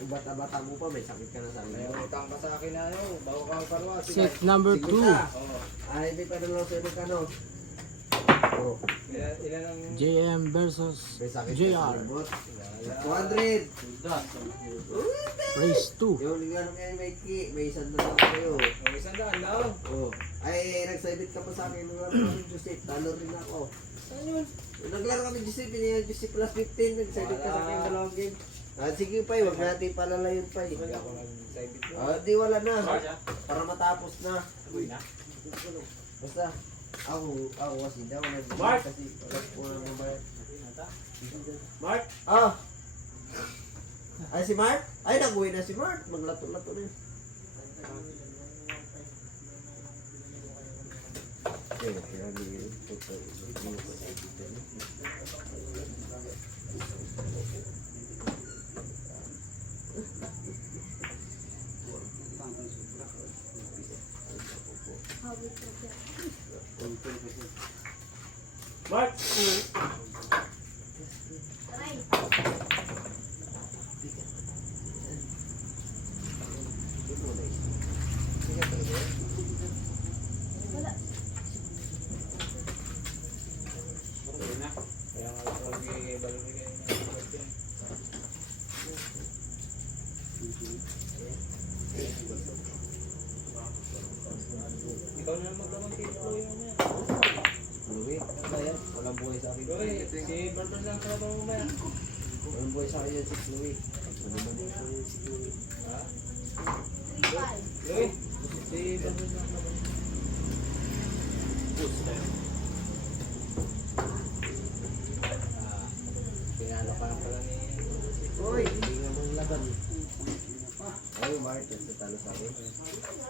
Kung bata-bata mo pa, may sakit ka na sa May akin. utang ka sa akin na ano, bago ka magparwa. Set number 2. Oo. Ay, hindi pa rin lang sa'yo magkano. Oh, Ilan ang... JM versus may sakit ka JR. sa libot. 200. Race 2. Yung gano'n kayo may isang na lang kayo. Oh, isang daan lang. Oh. Ay, nagsabit ka pa sa akin nung namin Joseph. Talo rin ako. Saan yun? Naglaro kami Joseph, pinigyan Joseph plus 15. Nagsabit ka sa akin ng dalawang game. Ah, sige pa, huwag natin palalayon pa. Hindi ako nag-side ko. Ah, di wala na. Para matapos na. Uy na. Basta, ako kasi daw. Mark! Kasi wala po nang mabayad. Mark! Ah! Ay, si Mark? Ay, nag-uwi na si Mark. Maglato-lato na yun. Mark! Kaya nga ako mag-balong kayo ng ikaw na maglaman kay Chloe mamaya. Louie, ano ba yan? Walang buhay sa akin. Chloe, si Barber lang ka ba mamaya? Walang buhay sa akin yan si Louie. Ano ba din sa si Louie? Ha? Chloe, si Barber lang ka ba? Pinalo ka lang pala ni... Uy, hindi nga mong laban. Ay, Mark, yan sa talo sa akin.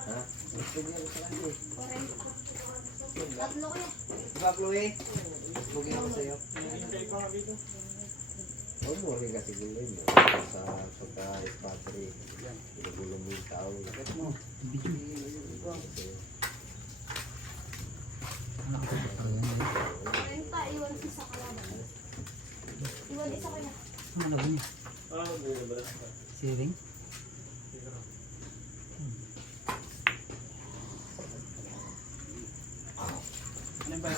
Ha? Gusto niya ako sa akin. Tatlo kayo. Diba, Chloe? Bugin ako sa'yo. Huwag mo rin kasi guloy mo. Sa pagka-battery. Pinugulo mo yung tao. Lakit mo. Renta, iwan isa ka lang. Iwan isa kaya. Ano ba niya? Siring? Ano ba?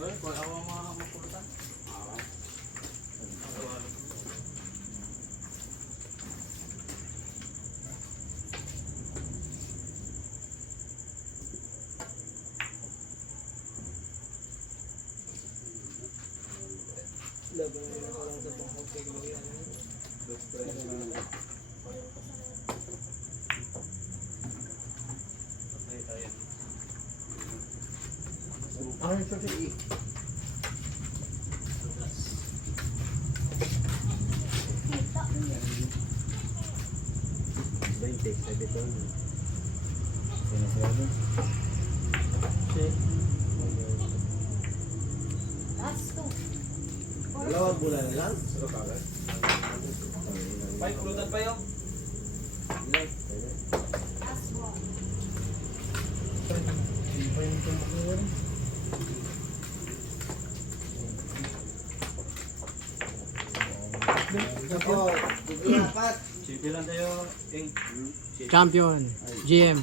Well, kung ako ang mga mapurutan. Laban na rin ako lang sa pangkot kay Chloe. Best friend naman. Patay tayo. Ano yung sabi? Kita. 20, sabi ko. Last two. Dalawang bulan lang? Pai, pulutan pa yun. Last one. Ako, tigil apat. Sipi lang tayo. Champion, GM.